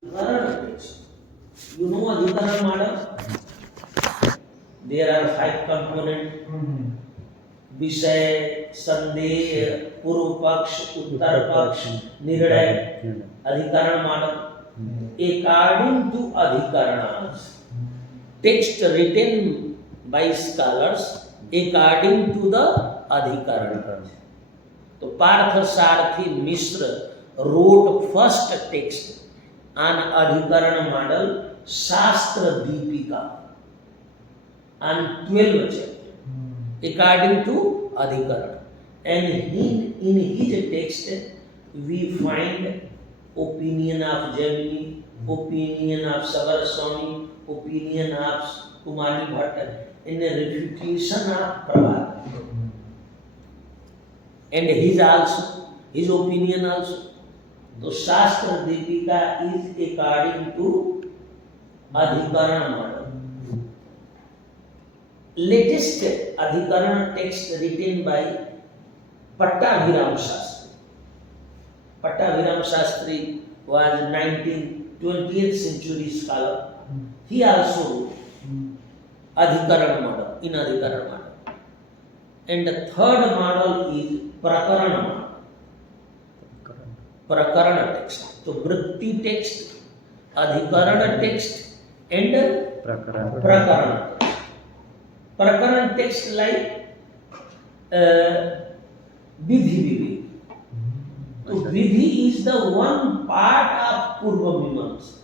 You know Adhikaran model? There are 5 components. विषय, संदेह, पूर्व पक्ष, उत्तर पक्ष, निर्णय, अधिकरण model. According to adhikarana, text written by scholars according to the adhikarana. So Partha Sarthi Mishra wrote first text on adhikarana model, Shastra Deepika, on 12 chapters. According to Adhikarana. And in his text, we find opinion of Jaimini, opinion of Sagar Swami, opinion of Kumari Bhatta, and a refutation of Prabhat. And his opinion also. So Shastra Deepika is according to Adhikarana model. Latest Adhikarana text written by Pattabhiram Shastri. Pattabhiram Shastri was 20th century scholar. He also wrote Adhikarana model, in Adhikarana model. And the third model is Prakarana model. Prakarana text. So Vritti text, Adhikarana text, and Prakarana text. Prakaran text like Vidhi Vivek. So Vidhi is the one part of Purva Mimamsa.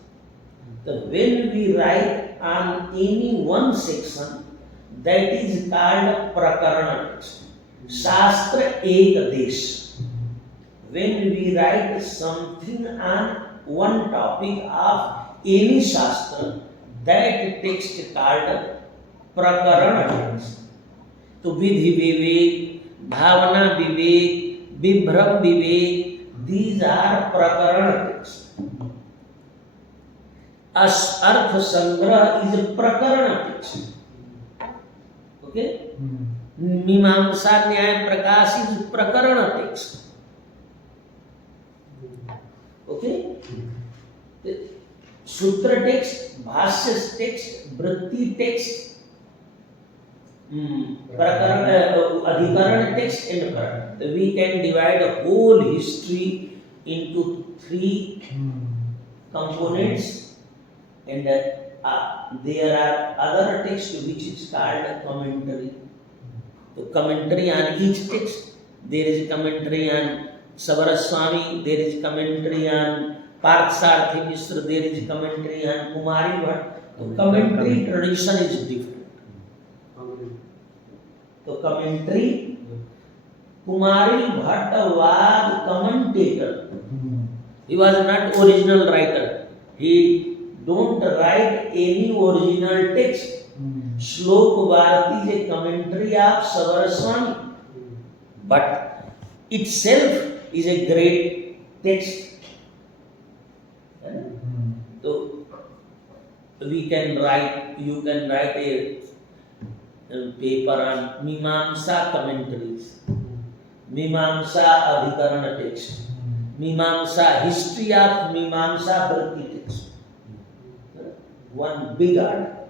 So when we write on any one section, that is called Prakarana text. Shastra Ekadesh. When we write something on one topic of any Shastra, that text is called प्रकरण text. तो विधि विवेक, भावना विवेक, विभ्रम विवेक, these are प्रकरण text. अर्थ संग्रह is प्रकरण text. Okay. मीमांसा न्याय प्रकाश is प्रकरण text. Okay. सूत्र text, भाष्य टेक्स्ट, वृत्ति text, Adhikaran text and Prakarana. We can divide the whole history into 3 components, and there are other texts which is called commentary. So commentary on each text. There is commentary on Savaraswami, there is commentary on Parthasarthi Mishra, there is commentary on Kumari Bhatt. So commentary tradition is different. तो commentary, Kumari Bhatta was commentator. He was not original writer. He don't write any original text. Shlok Bharati is a commentary of Savaraswami, but itself is a great text. So we can write, you can write a paper on Mimamsa commentaries, Mimamsa Adhikarana text, Mimamsa history of Mimamsa Vritti text. One big art.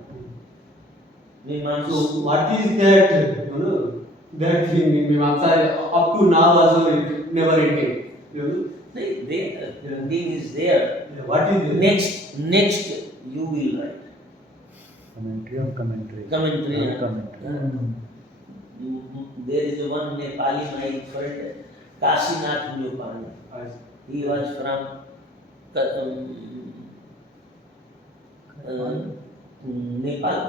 Mimamsa. So what is that? That thing Mimamsa up to now also it never ended. The thing is there. What is it? Next you will write. Commentary on commentary. Commentary on commentary. There is one Nepali my friend, Kasinath Nyupani. He was from Nepal.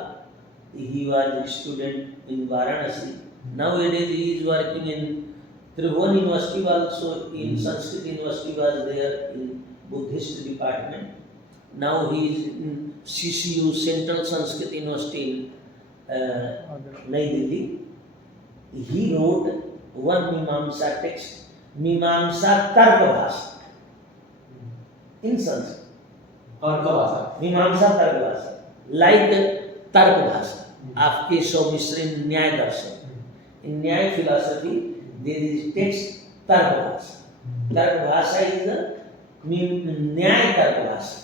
He was a student in Varanasi. Nowadays he is working in Tribhuvan University, also in Sanskrit University was there in Buddhist department. Now he is in CCU, Central Sanskrit University in Nai Delhi. He wrote one Mimamsa text, Mimamsa Tarka Bhasha, in Sanskrit. Mimamsa Tarka Bhasha, like Tarka Bhasha of Keshav Mishra in Nyaya Darshan. In Nyaya philosophy, there is text Tarka Bhasha. Tarka Bhasha is the Nyaya Tarka Bhasha.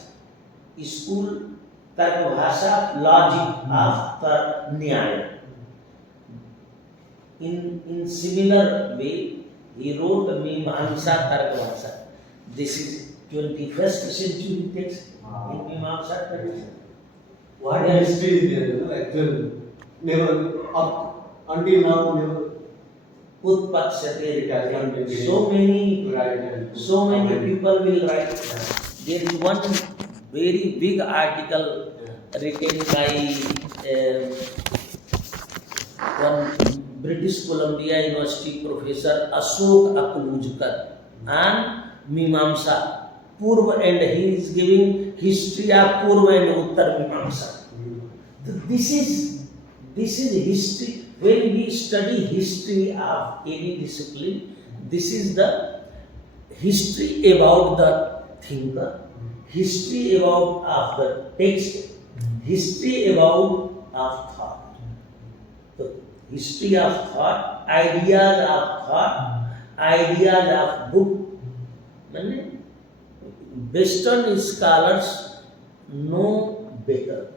school Tarkbhasha, logic after Nyaya. In similar way, he wrote Mimamsa Tarkbhasha. This is 21st century text in Mimamsa tradition. What history is there? You know, actual never up until now never. Utpatsate. It has not been So many right. So many people will write. There is one very big article written by one British Columbia University professor Ashok Aklujkar on Mimamsa Purva, and he is giving history of Purva and Uttar Mimamsa. So this is history. When we study history of any discipline, this is the history about the thinker, history about of the text, history about of thought. So, history of thought, ideas of book. Western scholars know better.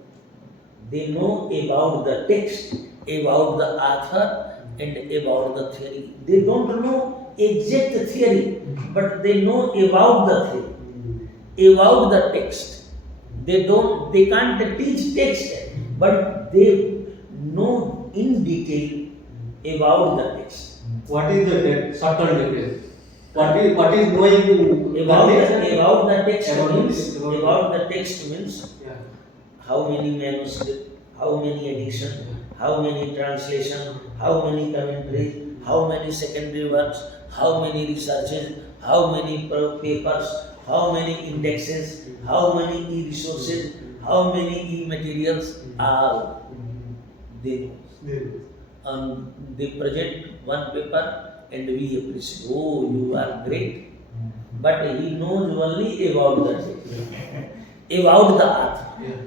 They know about the text, about the author, and about the theory. They don't know exact theory, but they know about the theory, about the text. They can't teach text, but they know in detail about the text. What is the subtle difference? What is knowing About the text About the text means Yeah. how many manuscripts, how many editions, how many translations, how many commentaries, how many secondary works, how many researches, how many papers, how many indexes, how many e-resources, how many e-materials, all they know. They present one paper and we appreciate, oh, you are great. But he knows only about the about the author. Yeah.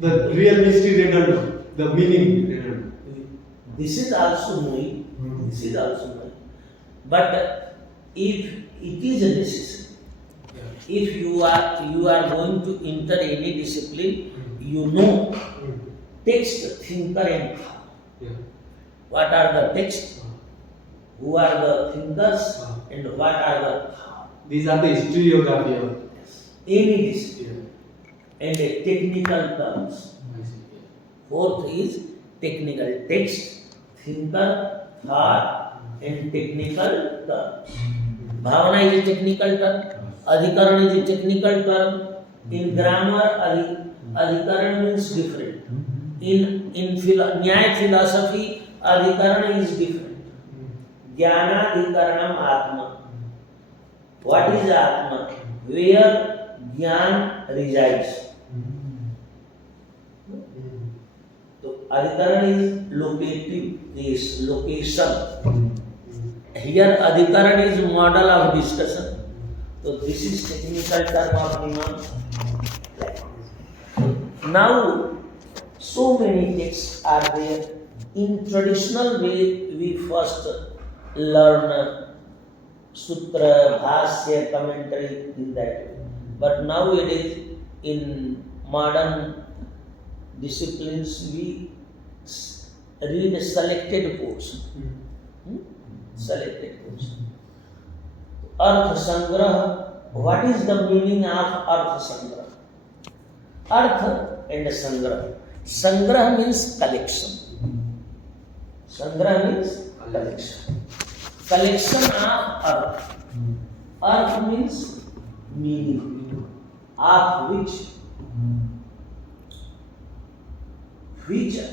The real mystery they don't know. The meaning they don't know. This is also knowing. This is also knowing. But if it is a necessary, if you are going to enter any discipline, you know text, thinker, and thought. Yeah. What are the texts? Who are the thinkers? And what are the thought? These are the historiography of Any discipline. And technical terms. Fourth is technical text, thinker, thought, and technical terms. Bhavana is a technical term. Adhikaran is a technical term. In grammar, adhikaran means different. In Nyaya philosophy, adhikaran is different. Jnanadhikaranam Atma. What is Atma? Where Jnana resides. So, adhikaran is locative, is location. Here, adhikaran is model of discussion. So, this is technical term of Mimamsa. Now, so many texts are there. In traditional way, we first learn sutra, bhasya, commentary in that way. But nowadays, in modern disciplines, we read a selected portion. Selected portion. Artha Sangraha. What is the meaning of Artha Sangraha? Artha and Sangraha. Sangraha means collection. Sangraha means collection. Collection of earth. Earth means meaning. Of which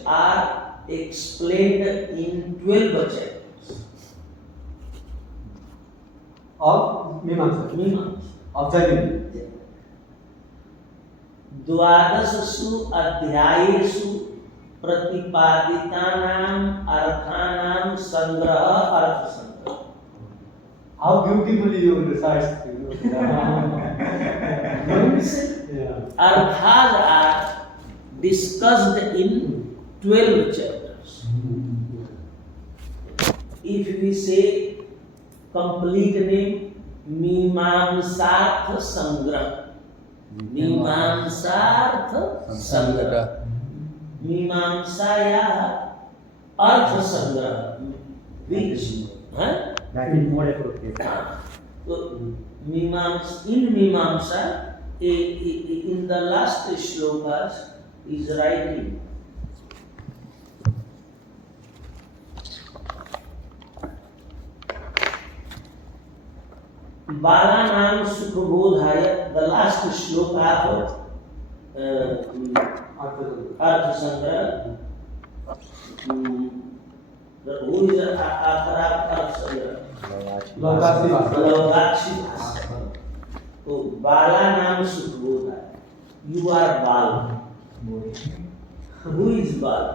are explained in 12 chapters. of Mimamsa. Mimamsa. Of Jayavin. द्वादशसु अध्यायेषु प्रतिपादितानां अर्थानां संग्रह अर्थ संग्रह. How beautifully you recite. Arthas are discussed in 12 chapters. If we say complete name, Mimamsartha Sangrah, मीमांसार्थ संग्रह, मीमांसाया अर्थ संग्रह, which That is more appropriate. तो मीमांसा in the last shlokas is writing बालानां सुखबोधाय, the last shloka of अर्थ संग्रह, who is author of अर्थ संग्रह? लवदाक्षी भास्कर। तो बालानां सुखबोधाय, you are Bal. Who is Bal?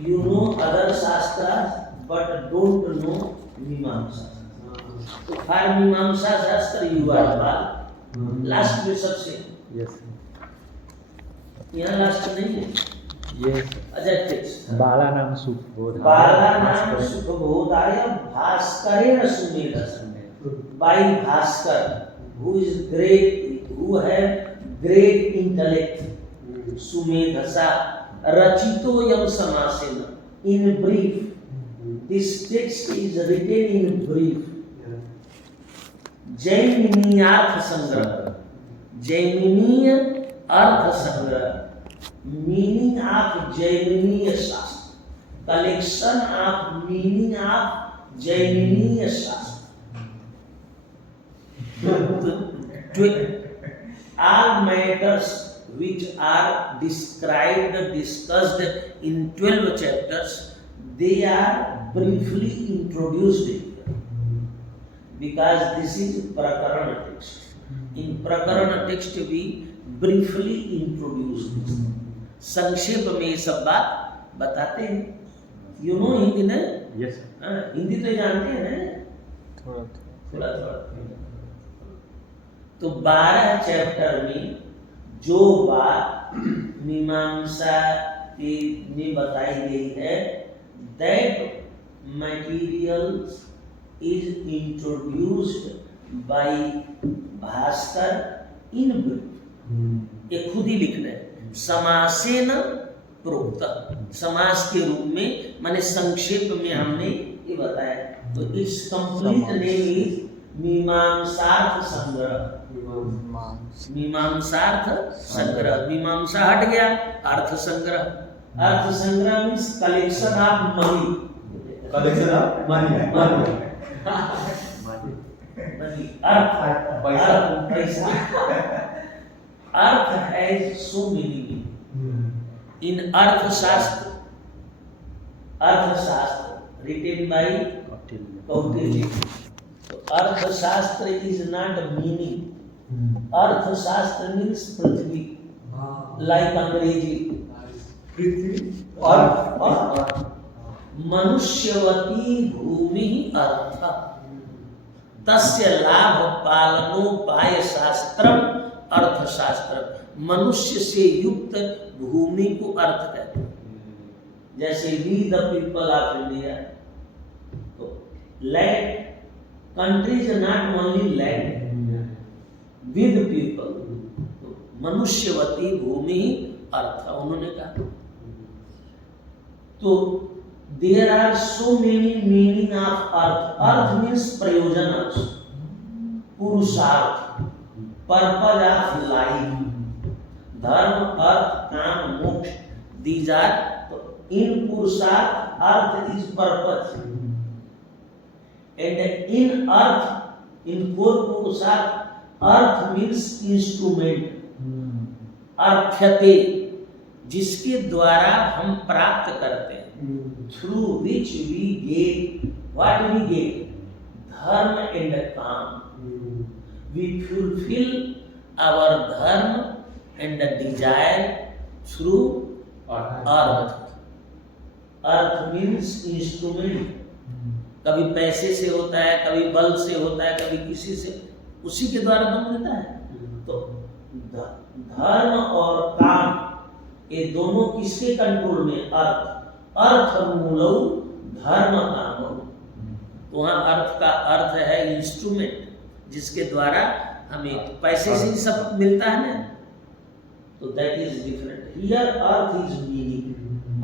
You know other shastras but don't know Mimamsa. तो for मीमांसा शास्त्र you are Bal. लास्ट में सबसे Yes. यहाँ लास्ट नहीं है। Yes. अच्छा टेक्स्ट बालानां सुखबोधाय। बालानां सुखबोधाय भास्करेण सुमेधस, by Bhaskar, who is great, who have great intellect, Sumedhasa, rachito yam samasena, in brief. This text is written in brief. Jaimini Arth Sangrah, Jaimini Arth Sangrah, meaning of Jaimini Shastra, collection of meaning of Jaimini Shastra. All matters which are described, discussed in 12 chapters, they are briefly introduced here. Because this is Prakarana text. In Prakarana text we briefly introduce this. संक्षेप में ये सब बात बताते हैं. You know Hindi ना? Yes. Hindi तो जानते हैं ना? थोड़ा थोड़ा. तो 12 चैप्टर में जो बात मीमांसा में बताई गई है, that materials is introduced by Bhaskar in brief. ये खुद ही लिखना है. समासेन प्रोक्त, समास के रूप में, माने संक्षेप में हमने ये बताया. तो इस कंप्लीट नेम इज मीमांसार्थ संग्रह. मीमांसार्थ संग्रह, मीमांसा हट गया, अर्थ sangraha. Artha sangraha means collection of money. Collection of money. Money artha, paisa. Artha has so many meaning. In Arthashastra, Arthashastra written by Kautilya. Arthashastra is not meaning. Arthashastra means prithvi, like अंग्रेजी पृथ्वी और मनुष्यवती भूमि अर्थ, तस्य लाभ पालनोपाय शास्त्रम अर्थशास्त्र. मनुष्य से युक्त भूमि को अर्थ कहते हैं. जैसे we the people of India, तो land, country is not only land, with people. तो मनुष्यवती भूमि अर्थ उन्होंने कहा. तो there are so many meaning of artha. Artha means prayojan, purushartha, purpose of life. धर्म, अर्थ, काम, मोक्ष, दीज आर. तो इन पुरुषार्थ earth is purpose, and in earth, in four पुरुषार्थ अर्थ मीन्स इंस्ट्रूमेंट. अर्थ्यते, जिसके द्वारा हम प्राप्त करते हैं. Through which we get, what we get, dharma and kama. We fulfill our dharma and desire through earth. Earth means instrument. कभी पैसे से होता है, कभी बल से होता है, कभी किसी से, उसी के द्वारा बन देता है. तो धर्म और काम ये दोनों किसके कंट्रोल में? अर्थ. अर्थ मूलौ धर्म कामौ. तो वहाँ अर्थ का अर्थ है इंस्ट्रूमेंट, जिसके द्वारा हमें तो पैसे से ही सब मिलता है ना, तो that is different. Here earth is meaning,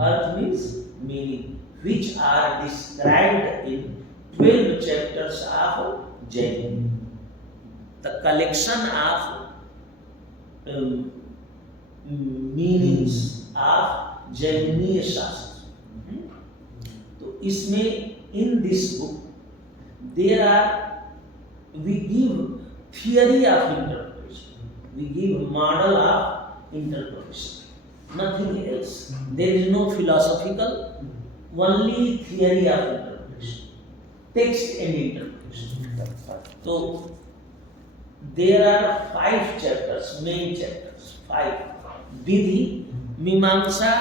earth means meaning, which are described in 12 chapters of Jain, the collection of meanings of Jainiya Shastra। तो इसमें in this book there are, we give theory of interpretation, we give model of interpretation, nothing else. There is no philosophical, only theory of interpretation, text and interpretation। So there are 5 chapters, main chapters, 5। Vidhi, Mimamsa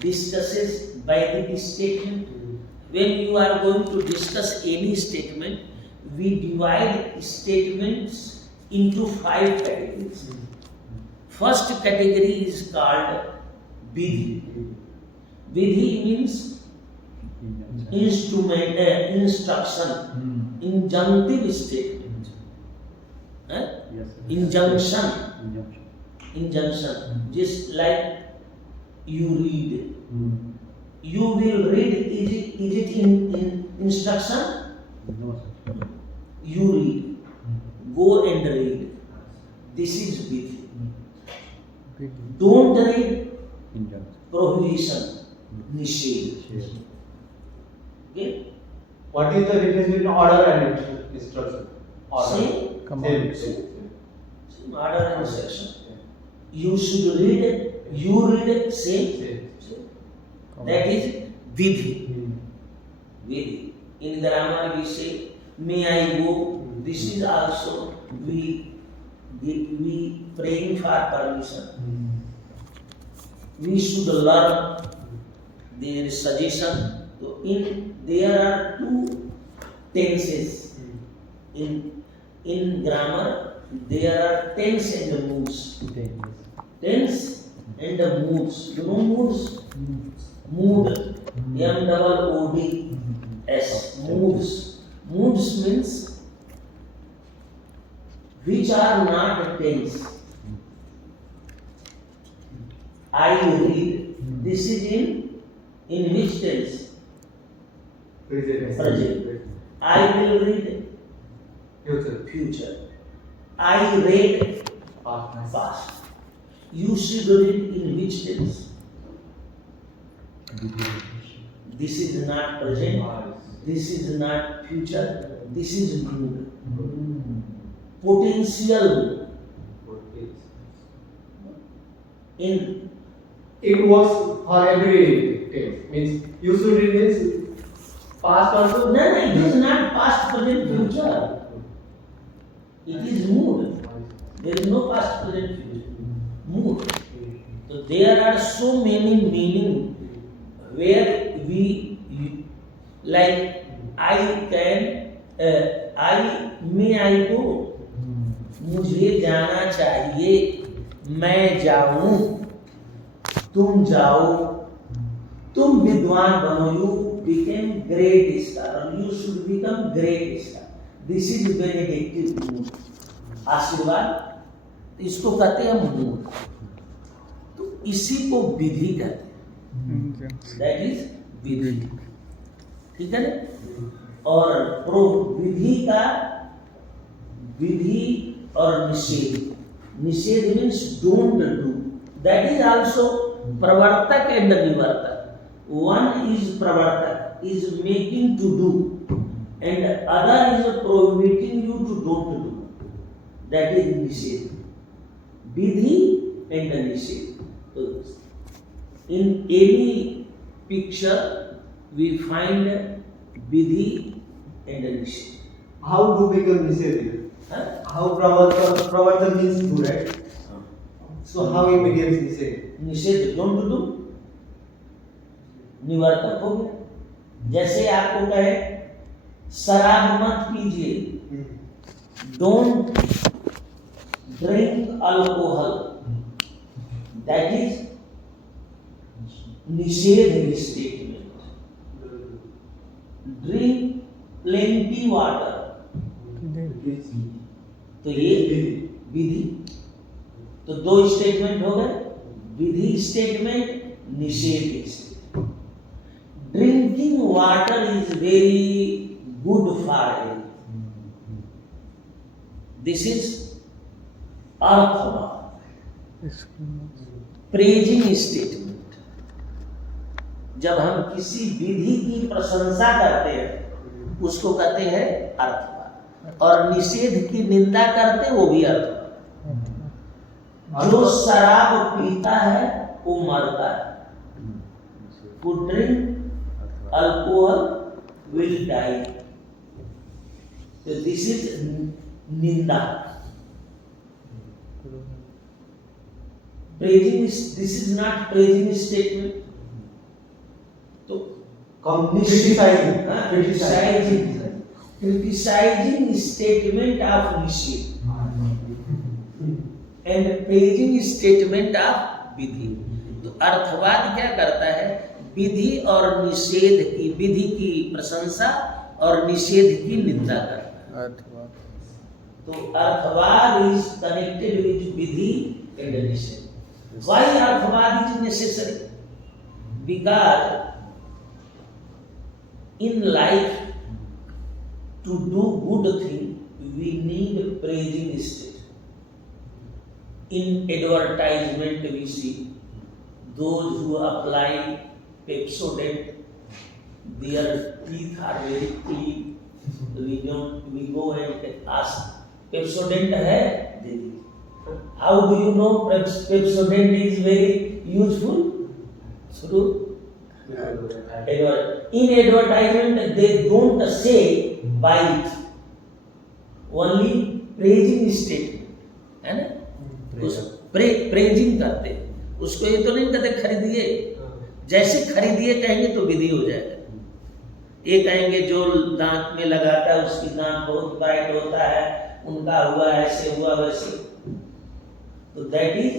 discusses Vedic statement। When you are going to discuss any statement, we divide statements into 5 categories। First category is called Vidhi। Vidhi means instrument, instruction, injunctive statement, injunction, injunction, just like you read, you will read, is it in instruction? No, sir. You read, go and read, this is Vidhi। Don't read, Injunction. prohibition, nishedh। Okay, What is the difference between order and instruction? Order. same, Same. order and instruction, you should read, you read, same, Same. that is Vidhi। Hmm. Vidhi, in grammar we say may I go, this is also we praying for permission, we should learn, there is suggestion। So there are 2 tenses in grammar, there are tense and moods, tense and moods, you know moods, mood, MOODS, moods, moods means which are not tense। I read, this is in which tense? Present. Present। I will read, Future. future। I read, Past. past। You should read in which tense? This is not present, this is not future, this is mood, potential in It works for every case. Means you should read means past also. no, it is not past, present, future, it is mood, there is no past, present, future, mood। So there are so many meaning where we, like I can, may I go, मुझे जाना चाहिए, मैं जाऊं, तुम जाओ, तुम विद्वान बनो, you became great scholar, you should become great scholar, this is benedictive mood, आशीर्वाद, इसको कहते हैं मूड। तो इसी को विधि कहते हैं, दैट इज विधि, ठीक है ना। और विधि का, विधि और nishedh, nishedh means don't do, that is also pravartak and nivartak. One is pravartak, is making to do, and other is prohibiting you to don't do, that is nishedh, vidhi and निषेध। तो in any picture we find vidhi and nishedh। How do become Nishedh? Huh? How Pravartan means do, right? So how it becomes Nishedh? निषेध don't do, निवर्तक हो गया। जैसे आपको कहे शराब मत पीजिए, don't drink alcohol, that is निषेध statement। Drink plenty water, तो ये विधि, तो दो स्टेटमेंट हो गए, विधि statement, nishedh statement. Drinking water is very good for health, this is अर्थवाद। प्रेजिंग स्टेटमेंट, जब हम किसी विधि की प्रशंसा करते हैं उसको कहते हैं अर्थवाद, और निषेध की निंदा करते वो भी अर्थवाद। जो शराब पीता है वो मरता है, who drink alcohol will die, so this is निंदा। praising is, this is not praising statement, तो criticizing statement of निषेध and praising statement of विधि। तो अर्थवाद क्या करता है, विधि और निषेध की, विधि की प्रशंसा और निषेध की निंदा करता है। तो अर्थवाद is connected with Vidhi and निषेध। Why अर्थवाद is necessary? Because in life, to do good thing, we need praising state. In advertisement, we see those who apply Pepsodent, their teeth are very clean. We go and ask, Pepsodent hai? How do you know Pepsodent is very useful? Through in advertisement, they don't say buy it, only praising statement, है ना? उस praising करते, उसको ये तो नहीं कहते खरीदिए, जैसे खरीदिए कहेंगे तो विधि हो जाएगा। ये कहेंगे जो दांत में लगाता है उसकी दांत बहुत ब्राइट होता है, उनका हुआ ऐसे हुआ वैसे, तो दैट इज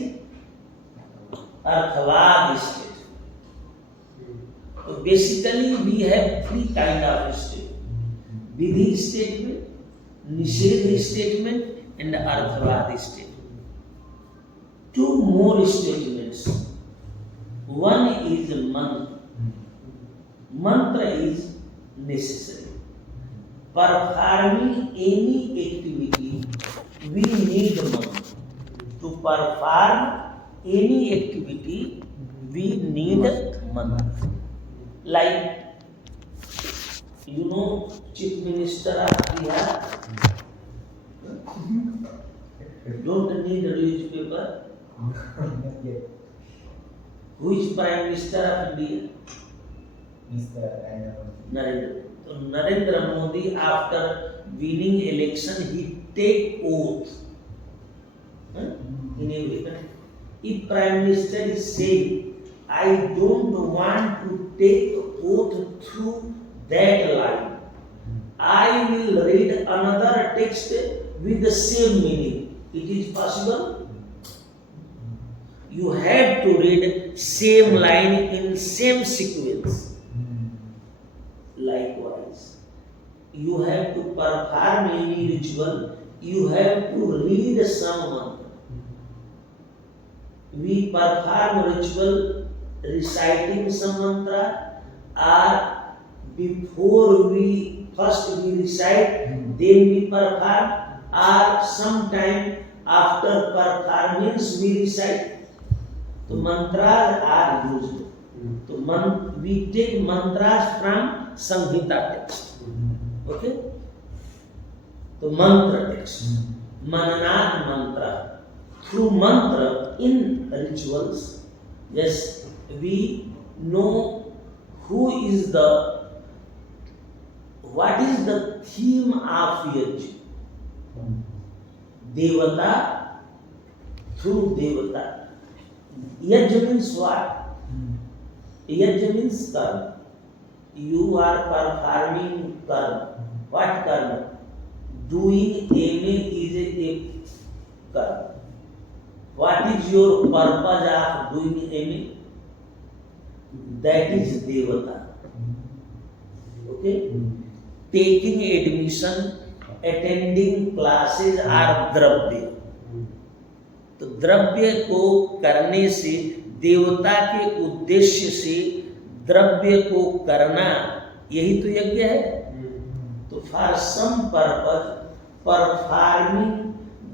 अर्थवाद स्टेट। तो basically we have three kind of statement, vidhi statement, nishedh statement and arthavad statement. Two more statements. One is mantra. Mantra is necessary. Performing any activity, we need mantra. To perform any activity, we need mantra. Like, you know, Chief Minister of Bihar don't need a newspaper. Who is Prime Minister of India? Narendra. So Narendra Modi, after winning election, he take oath in every country. If Prime Minister is saying, I don't want to take oath through that line, I will read another text with the same meaning. It is possible? You have to read same line in same sequence. Likewise, you have to perform any ritual, you have to read some mantra. We perform ritual reciting some mantra, or before we first we recite, then we perform, or sometime after performance we recite. So mantras are used. So we take mantras from Samhita text. Okay? So mantra text. Mananat mantra. Through mantra in rituals, yes, we know what is the theme of Yaj. Devata, through Devata. Yaj means what? Yaj means karma. You are performing karma. What karma? Doing MA is a karma. What is your purpose of doing MA? That is Devata. Okay? Taking admission attending classes are dravya. तो द्रव्य को करने से, देवता के उद्देश्य से द्रव्य को करना, यही तो यज्ञ है। तो for some purpose performing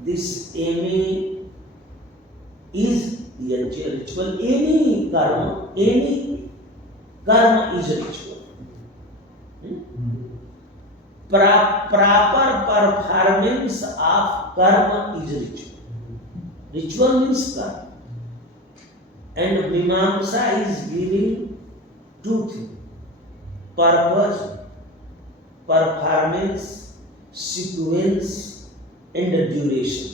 this any is yajna ritual. Any karma is ritual. Proper performance of karma is ritual. Ritual means karma. And Mimamsa is giving two things: purpose, performance, sequence, and duration.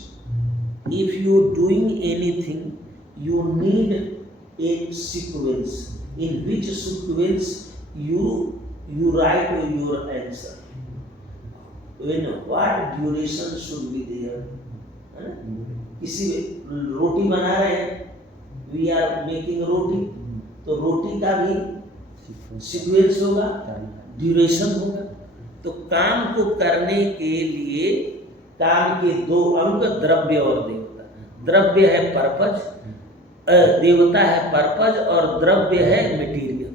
If you are doing anything, you need a sequence. In which sequence you write your answer. When what duration should be there? किसी रोटी बना रहे हैं, we are making रोटी, तो रोटी का भी sequence होगा, duration होगा। तो काम को करने के लिए काम के दो अंग द्रव्य और देवता। द्रव्य है पर्पज, देवता है पर्पज, और द्रव्य है मटेरियल।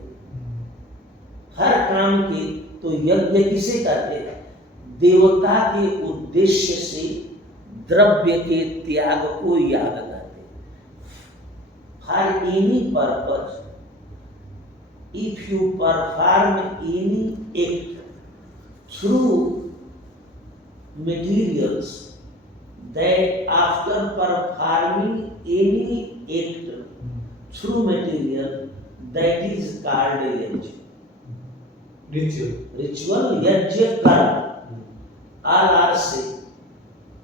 हर काम के तो यज्ञ किसे कहते हैं? देवता के उद्देश्य से द्रव्य के त्याग को याद करते हैं। For any purpose, if you perform any act through materials, that after performing any act through material, that is called यज्ञ। रिचुअल, यज्ञ, कर्म, आल आर से।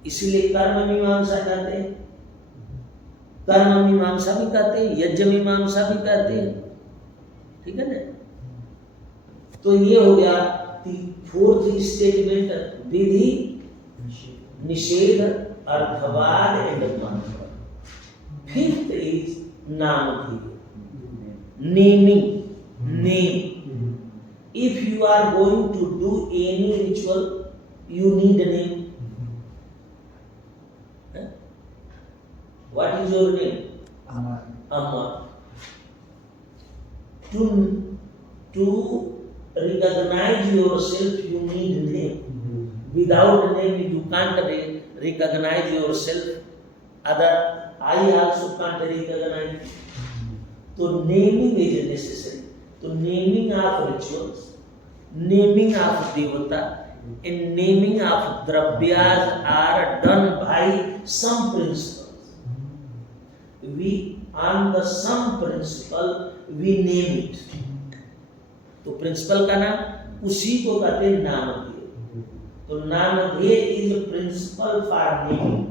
इसलिए कर्म मीमांसा कहते हैं, कर्म मीमांसा भी कहते हैं, यज्ञ मीमांसा भी कहते हैं। ठीक है ना? तो ये हो गया फोर्थ स्टेटमेंट, विधि, निषेध, arthavada and mantra. Fifth is namadheya, naming, name. If you are going to do any ritual, you need a name. What is your name? Amma. To recognize yourself, you need a name. Without a name, you can't recognize yourself. I also can't recognize. So naming is necessary. So naming of rituals, naming of devata, and naming of dravyas are done by some principles. On the some principle we name it. तो principle का नाम उसी को कहते हैं नामधेय। तो नामधेय is a principle for naming.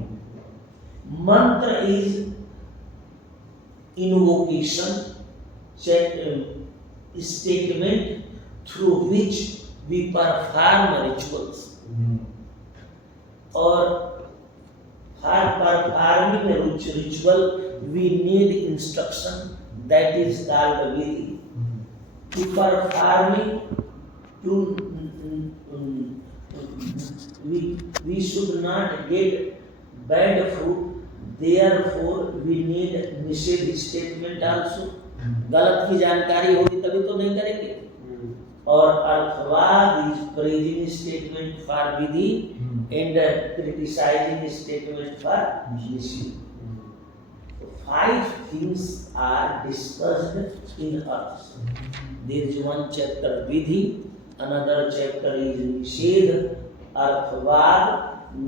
Mantra is invocation, statement through which we perform rituals. Or for performing ritual we need instruction, that is called vidhi. To performing, we should not get bad food, therefore we need nishedh statement also. गलत की जानकारी होगी तभी तो नहीं करेंगे। और arthavad is praising statement for vidhi and criticising statement for nishedh. 5 things are discussed in Arthas. There is one chapter Vidhi, another chapter is Nishedh, Arthavad,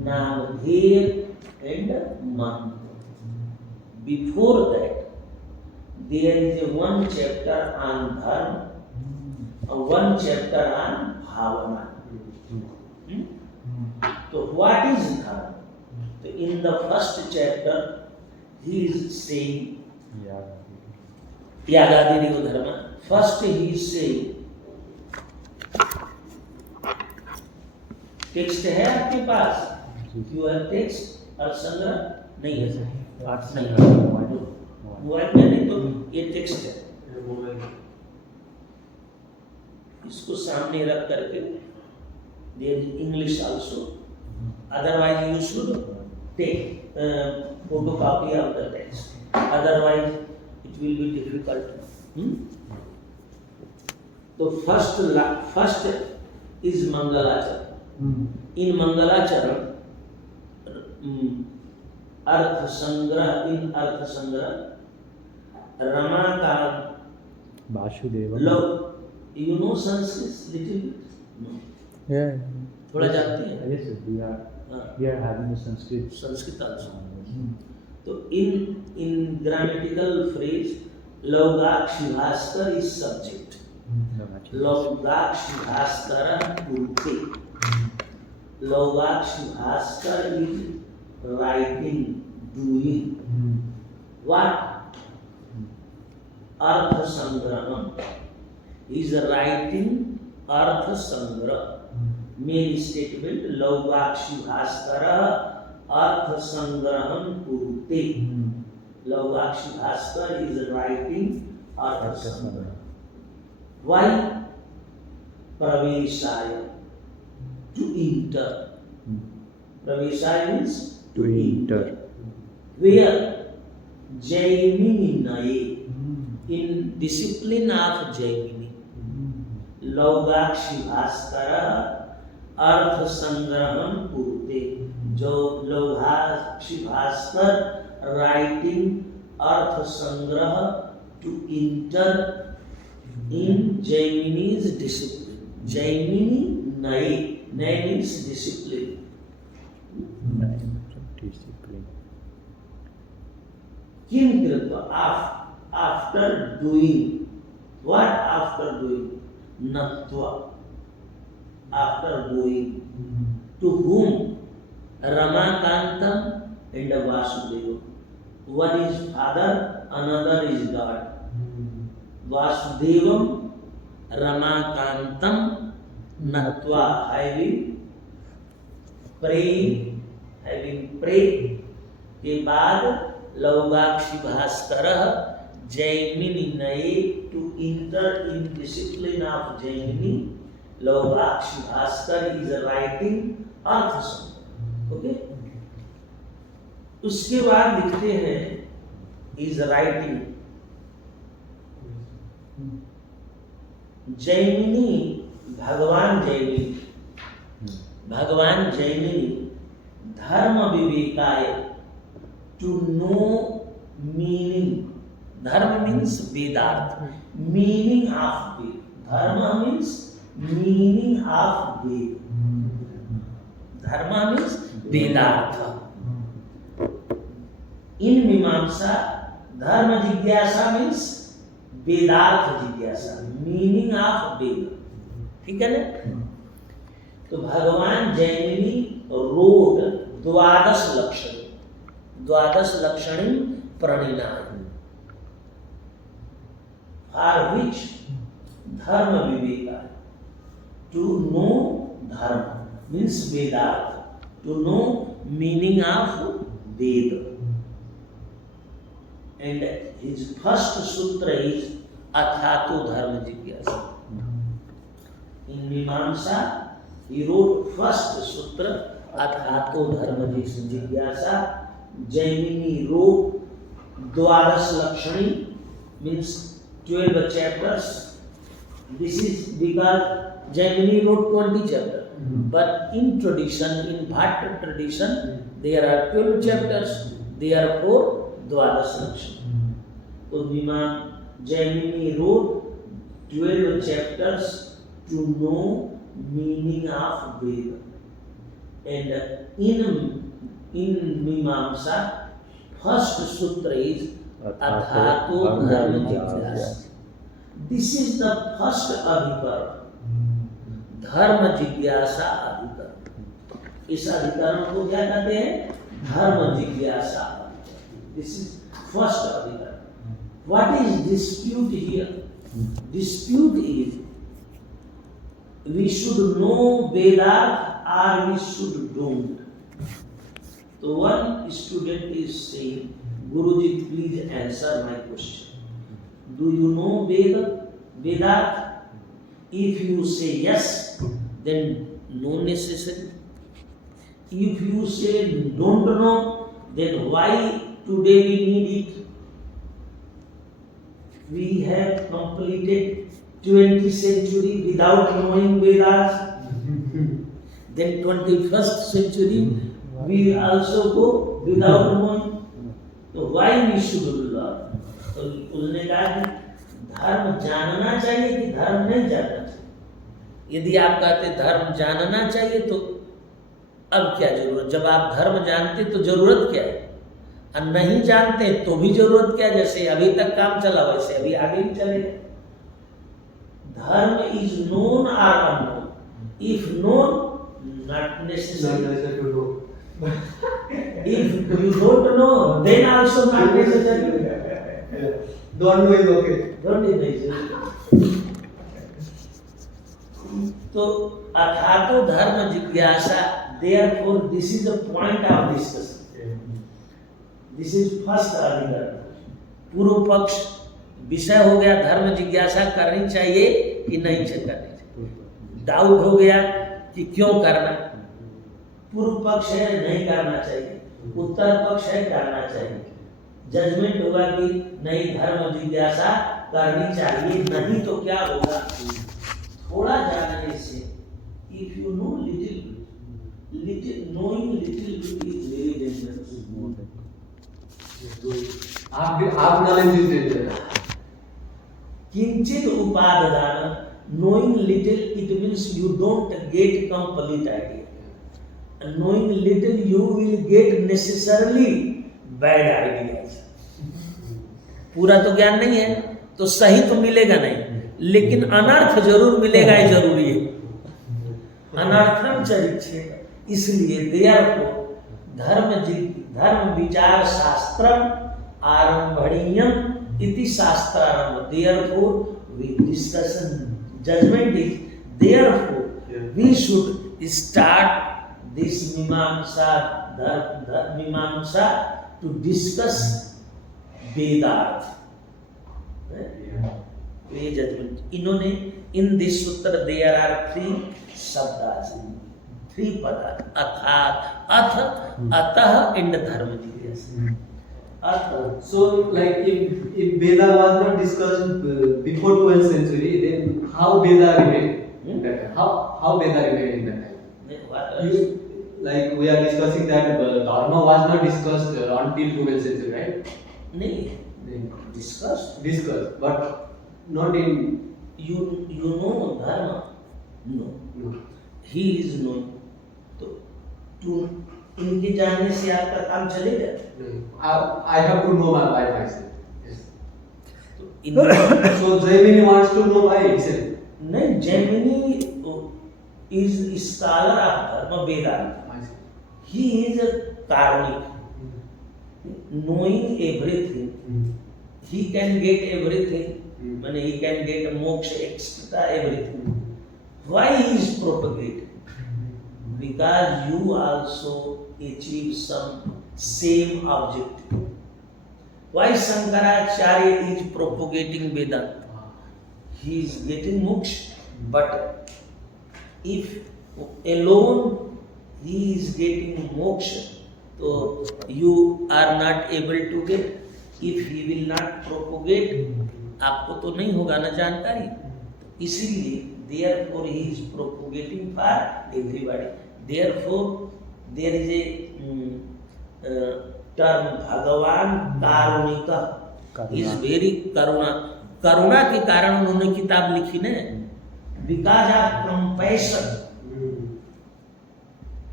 Namadheya and Mantra. Before that, there is one chapter on Dharma, one chapter on Bhavana. So what is Dharma? So in the first chapter, he is saying Yagadini Dharma. First he is saying, text है आपके पास? You have text और संग्रह नहीं है sir, mobile में नहीं, तो ये टेक्स्ट है, इसको सामने रख करके there is English also, Otherwise, you should take photocopy of the text. Otherwise, it will be difficult. So first is Mangalacharan. In Mangalacharan, Arth Sangrah, Ramakant, Vasudeva. love. You know Sanskrit little bit? No. Yeah. थोड़ा जानते हैं? Yes, sir. We are having a Sanskrit. Sanskrit also. Hmm. So in grammatical phrase, Laugakshi Bhaskar is subject. Laugakshi Bhaskara Kurte. Laugakshi Bhaskar is writing, doing. What? Artha Sangraham. He is writing Artha Sangrah. Main statement, Laugakshi Bhaskara Artha Sangraham Kurute. Laugakshi Bhaskar is writing Artha Sangrah. Why? Praveshaya, to enter. Praveshaya means To enter. Where? Jaimini Naye. In discipline of Jaimini. Laugakshi Bhaskara Arth Sangraham Kurte. जो Laugakshi Bhaskar writing Arth Sangrah to enter in Jaimini's discipline. Jaimini Naye. Naye means discipline. Discipline. Kim Kripa, after doing. What after doing? Natva. After going. To whom? Ramakantam and Vasudeva. One is Father, another is God. Vasudevam Ramakantam Natva, having prayed के बाद Laugakshi Bhaskara Jaimini Naye to enter in discipline of Jaimini. Laugakshi Bhaskar is writing Artha Sangrah. Okay? उसके बाद लिखते हैं is writing. Jaimini भगवान जैमिनी धर्म विवेकाय to know meaning. Dharma means Vedarth. Meaning of Ved. Dharma means meaning of Ved. Dharma means Vedartha. In Mimamsa, Dharma Jigyasa means Vedartha Jigyasa. Meaning of Ved. ठीक है ना? तो भगवान जैमिनी wrote द्वादश लक्षणी प्रणिनाम, for which धर्म Viveka, to know dharma means Vedartha, to know meaning of Veda. And his first sutra is Athato Dharma Jigyasa. In Mimamsa, he wrote first sutra Athato Dharma Jigyasa. Jaimini wrote Dwadash Lakshani means 12 chapters. This is because Jaimini wrote 20 chapters. But in tradition, in Bhatta tradition, there are 12 chapters. Therefore, Dwadash Lakshani. So Jaimini wrote 12 chapters to know meaning of Veda. And in Mimamsa, first sutra is Athato Dharma Jigyasa. This is the first adhikaran, Dharma Jigyasa adhikaran. इस अधिकरण को क्या कहते हैं? धर्म जिज्ञासा. This is first अधिकरण. What is dispute here? Dispute is we should know Vedartha or we should don't. So one student is saying, Guruji, please answer my question. Do you know Vedartha? If you say yes, then no necessary. If you say don't know, then why today we need it? We have completed 20th century without knowing Vedas. Then 21st century we also go without knowing. तो why we should learn? तो उसने कहा कि धर्म जानना चाहिए कि धर्म नहीं जानना चाहिए। यदि आप कहते धर्म जानना चाहिए तो अब क्या जरूरत, जब आप धर्म जानते तो जरूरत क्या है, और नहीं जानते तो भी जरूरत क्या, जैसे अभी तक काम चला वैसे अभी आगे भी चलेगा। धर्म इज नोन और unknown, if known not necessary to know. if you don't know then also not necessary. Don't know is okay. Don't is necessary. तो अथातो धर्म जिज्ञासा, therefore this is the point of discussion. This is first argument. पूर्व पक्ष विषय हो गया, धर्म जिज्ञासा करनी चाहिए कि नहीं करनी चाहिए। डाउट हो गया कि क्यों करना, पूर्व पक्ष है नहीं करना चाहिए, उत्तर पक्ष है करना चाहिए। जजमेंट होगा कि नहीं धर्म जिज्ञासा करनी चाहिए, नहीं तो क्या होगा, थोड़ा जानने से, if you know little knowing little is very dangerous. आप नॉलेज इज डेंजरस। किंचित उपादान, knowing little it means you don't get complete idea. Knowing little you will get necessarily bad ideas. पूरा तो ज्ञान नहीं है तो सही तो मिलेगा नहीं, लेकिन अनर्थ जरूर मिलेगा, ये जरूरी है। अनर्थम चरिक्षेत, इसलिए धर्म विचार शास्त्रम आरंभणीयम इति शास्त्रारंभ। Therefore we discussion judgment is, therefore we should start this mimamsa to discuss Vedarth. ये जजमेंट इन्होंने in this sutra there are three शब्दास, three पदार्थ, अर्थात, अथ, अतः and धर्म जिज्ञासा। So, like if Veda was not discussed before 12th century, then how Veda remained? How Veda remained in that time? Like we are discussing that Dharma was not discussed until 12th century, right? नहीं, discussed, but not in. You know Dharma? No. He is known. तो इनके जानने से आपका काम चलेगा? I have to know by myself. Yes. तो So Jaimini wants to know by himself. नहीं, Jaimini is scholar of Dharma Vedanta. He is a karmic, knowing everything. He can get everything. When he can get moksha, etc., everything. Why he is propagating? Because you also achieve some same objective. Why Shankaracharya is propagating Vedanta? He is getting moksha, but if alone he is getting moksha, so you are not able to get. If he will not propagate, आपको तो नहीं होगा ना जानकारी, इसीलिए therefore he is propagating for everybody. Therefore there is a term Bhagavan Karunika is very करुणा के कारण उन्होंने किताब लिखी ना, because of compassion.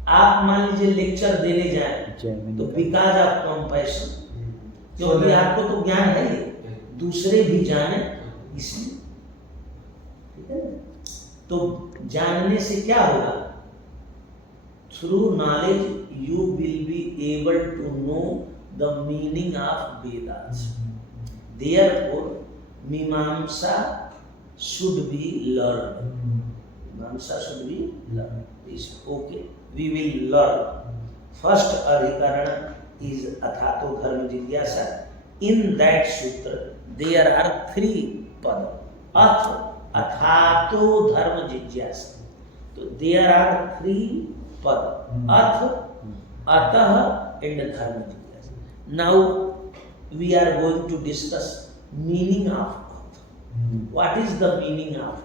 आप मान लीजिए लेक्चर देने जाए तो बिकॉज ऑफ कंपैशन, क्योंकि आपको तो ज्ञान है ही, दूसरे भी जाने इसलिए, ठीक है। तो जानने से क्या होगा, through knowledge you will be able to know the meaning of Vedas. Therefore Mimamsa should be learn, Mimamsa should be learn. Okay, we will learn. First adhikaran is athato dharma jigyasa. In that sutra there are three pada. Athato dharma jigyasa. So there are three पद, अथ, अतः and dharma jigyasa. Now we are going to discuss meaning of path. What is the meaning of path?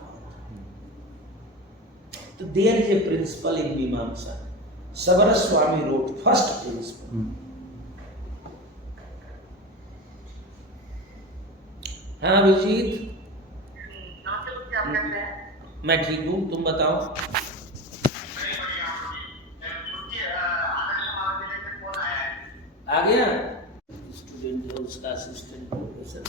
So there is a principle in Mimamsa. Sabara Swami wrote first principle. हाँ अभिजीत, मैं ठीक हूँ, तुम बताओ। आ गया स्टूडेंट है, उसका assistant professor,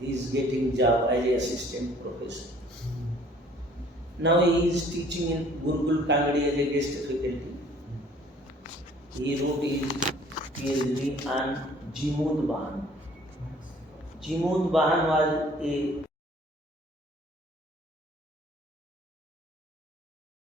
he is getting job as a assistant professor. Now he is teaching in Gurukul Kangadi as a guest faculty. He wrote his PhD on Jimod Bahan. Jimod Bahan was a